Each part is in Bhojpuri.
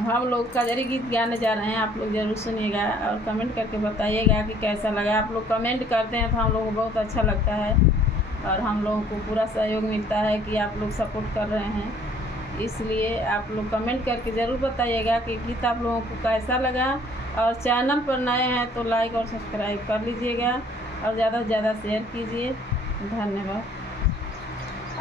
हम लोग कजरी गीत गाने जा रहे हैं, आप लोग ज़रूर सुनिएगा और कमेंट करके बताइएगा कि कैसा लगा। आप लोग कमेंट करते हैं तो हम लोग को बहुत अच्छा लगता है और हम लोगों को पूरा सहयोग मिलता है कि आप लोग सपोर्ट कर रहे हैं। इसलिए आप लोग कमेंट करके ज़रूर बताइएगा कि गीत आप लोगों को कैसा लगा। और चैनल पर नए हैं तो लाइक और सब्सक्राइब कर लीजिएगा और ज़्यादा से ज़्यादा शेयर कीजिए। धन्यवाद।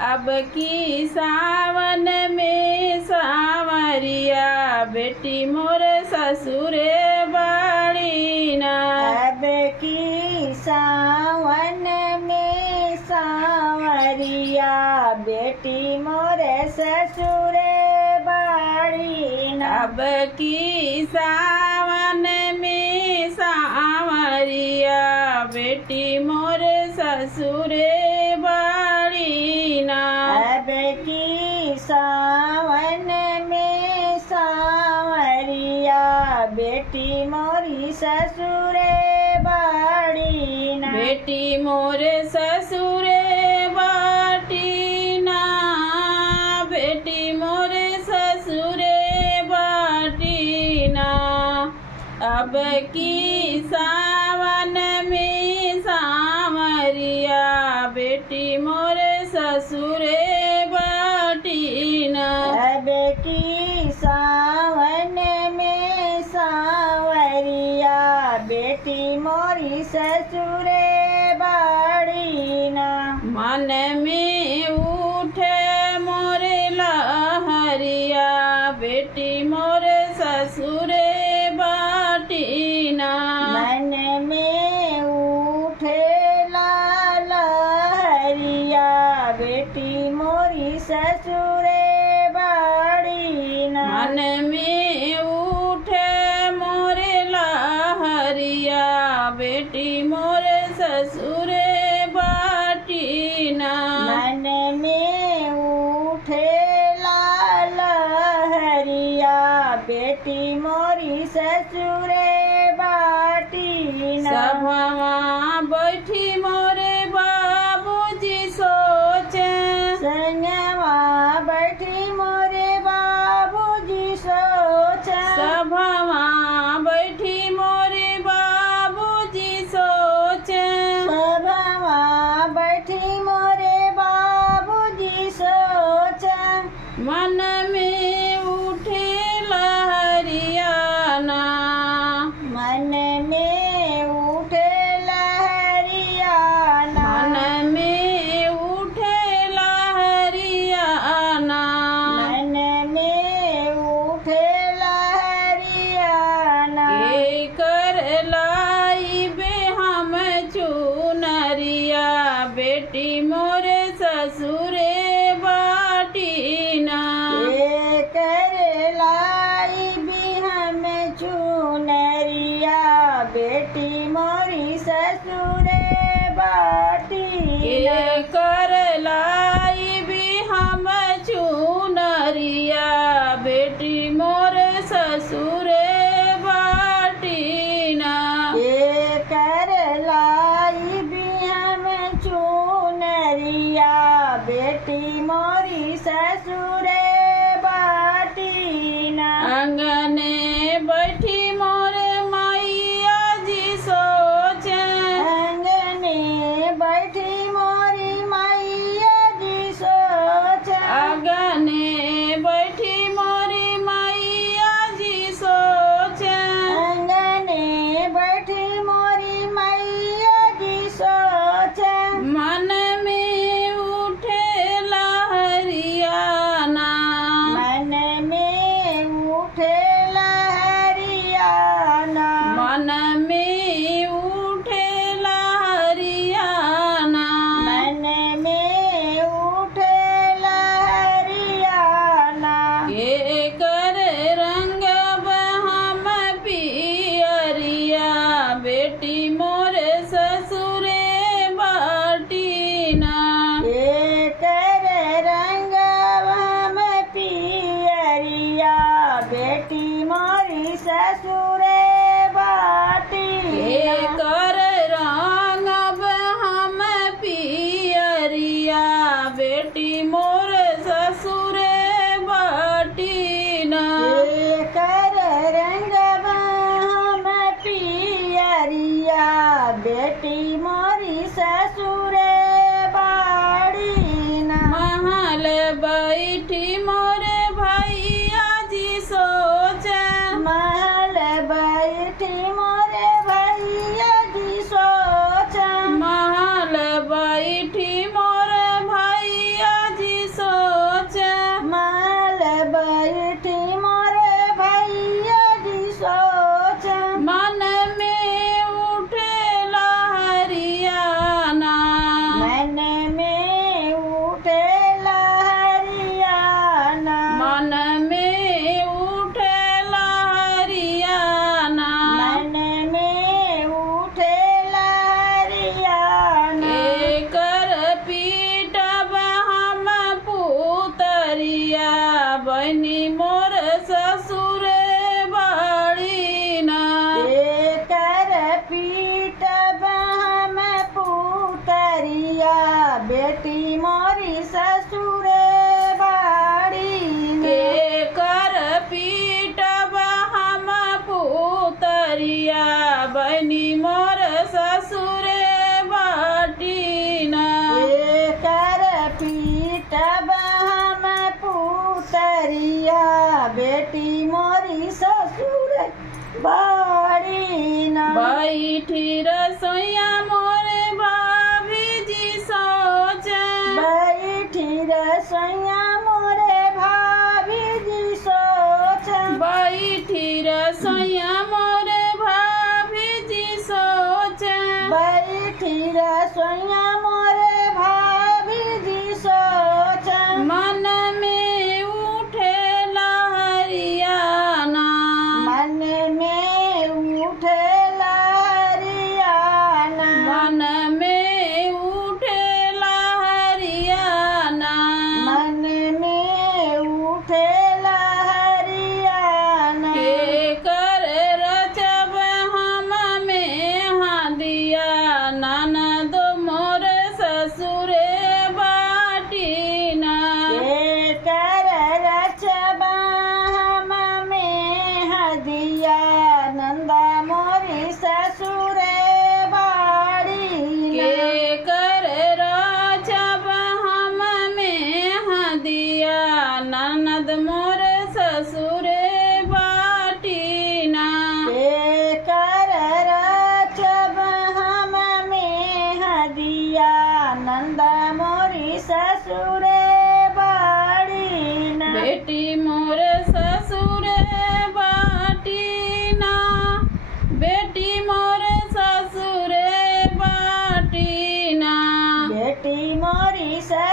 अब की सावन में सांवरिया बेटी मोर ससुरे बाड़ी ना। अब की सावन में सांवरिया बेटी मोर ससुरे बाड़ी ना। अब की सावन में सांवरिया बेटी मोर ससुरे बाड़ी ना। अब की सावन में सांवरिया बेटी मोरी ससुरे बाड़ी ना। बेटी मोर ससुरे बाटी ना। बेटी मोर ससुरे बाटी ना। अब की सावन में सांवरिया बेटी मोर ससुरे बाटी ना। अब की सावन में सांवरिया बेटी मोरी ससुरे बाड़ी ना। मन में उठे मोरे लहरिया बेटी मोर ससुरे बाटी ना। मन में उठे लहरिया बेटी मोरी ससुरे बाड़ी ना। मन में उठे मोरे लहरिया बेटी मोर ससुरे बाटी ना। मन में उठे लहरिया बेटी मोरी ससुरे बाटी ना। सभवा बैठी मोरे बाबूजी सोचे। संगवा बैठी मोरे बाबूजी सोचा। सभवा बैठी मोरे बाबूजी सोचे। सभवा बैठी मोरे बाबूजी सोचा। मन में उठे लहरिया ना। मन में उठे लहरिया ना। मन में उठे लहरिया ना। मन में उठे लहरिया ना। के कर लाई बे हम चुनरिया बेटी मोर ससुरे बाटी ना। के बैठी मोरे भैया जी सोचे, महल बैठी मोरे भैया जी सोचे, महल बैठी मोरे भैया जी सोचे, महल बैठी मोरे भैया जी सोचे, मन में उठे लहरियाना, मन में उठे लहरियाना, मन में उठे लहरियाना, मन में उठे लहरियाना, एकर पीटब हम पुतरिया, बनी मोर ससुर बाड़ी ना, एकर पीटब हम पुतरिया, बेटी मोरी ससुर बाड़ी ने, एकर पीटब हम पुतरिया, बनी मोर ससुर बाटी ना, एकर पीटब हम पुतरिया, बेटी मोरी ससुर बाड़ी ना, बैठी रसोईया मोरे भाभी जी सोचे, बैठी रसोईया मोरे भाभी जी सोचे, बैठी रसोईया मोरे भाभी जी सोचे, बैठी रसोईया मोरे भाभी जी सोचे, मन में उठे लहरियाना, मन में उठे लहरियाना, मन में उठे लहरियाना, मन में उठे लहरियाना, के कर रचब हम में हादिया, ननद मोर ससुर बाटी ना, के कर रचब हम में हदिया, नंदा मोरी ससुर बाड़ी ने, के कर रचब हम में हादिया, ननद मोर ससुर बाटी ना, के कर रचब हम में हदिया, नंदा मोरी ससुर बाड़ी ने, बेटी मोर ससुर बाटी ना, बेटी मोर ससुर बाटी ना, बेटी मोरी ससुर